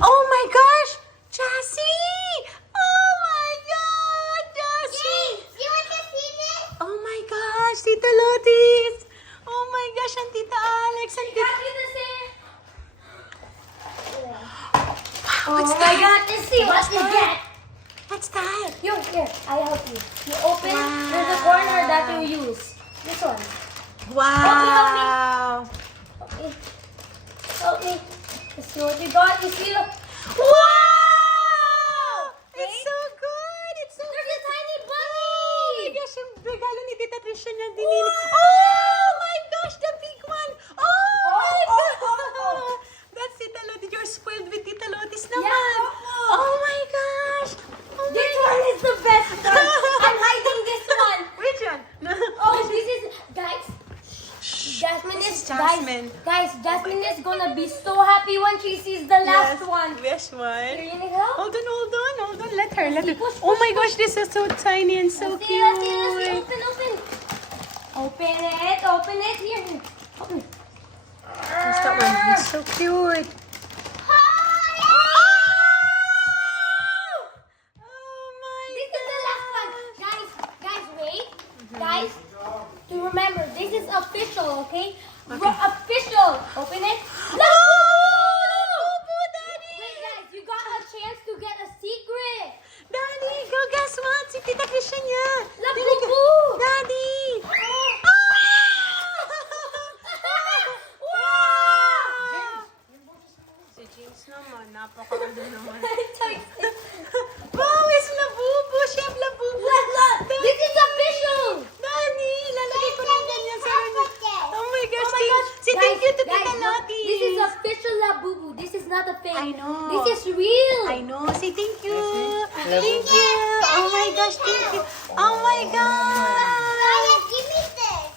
Oh my gosh! Jassy! Oh my God! Jassy! You want to see this? Oh my gosh! Tita Lotis! Oh my gosh! Ang Tita Alex! Ang Tita... Oh What's my that? God, let's see what you get. What's that? Here, I help you. You open, there's a corner that you use. This one. Wow! Help me. Help me. Let's see what you got. You see? Wow! It's Wait. so good! It's so There's a tiny Oh my bunny. gosh! Yung regalo ni Tita Trisha niya dinili. Oh my gosh! The big one! Oh my God! That's Tita Lotis. You're spoiled with Tita Lotis naman. Yeah. Oh my gosh! Oh my This one is the best one. I'm hiding this one. Which one? Oh, this is, guys. Jasmine This is, is Jasmine. Guys, Jasmine is gonna be so happy when she sees the last one. Which one? Here, you need help? Hold on. Let her. Push, Oh my push, gosh, this is so tiny and so Let's see, cute. let's see. Open. Open it. Here. Open. What's that one? It's so cute. Oh my This is the last one. Guys, wait. Guys, to remember, this is official, okay? Official. Open it. Wait, guys, you got a chance to get a secret. Daddy, go guess what? Si Tita Krisha niya. La Dali ka- Bubu. Daddy! Si James naman, napakaganda naman. Wow, is Labubu! Chef Labubu! This is official. Daddy, lalagay ko ng ganyan sa ano. Oh my gosh, Oh my gosh. Say thank you to Guys, Tita look, Lotis. this is official Labubu. This is not a fake. I know. This is real. I know. Say thank you. Thank you. Oh my gosh, thank you. Oh my gosh. Give me this.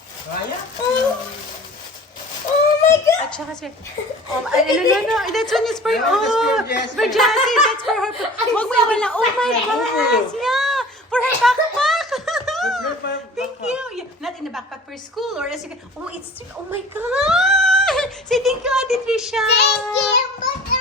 Oh my God. At saka si... Oh, no. That's one is for... Oh, for Jassy. That's for her. Huwag mo iwala. Oh my gosh. Yeah. For her backpack. Thank you. Yeah, not in the backpack for school or as you can... Oh, it's... Oh my God. Say thank you, Ate Trisha. Thank you.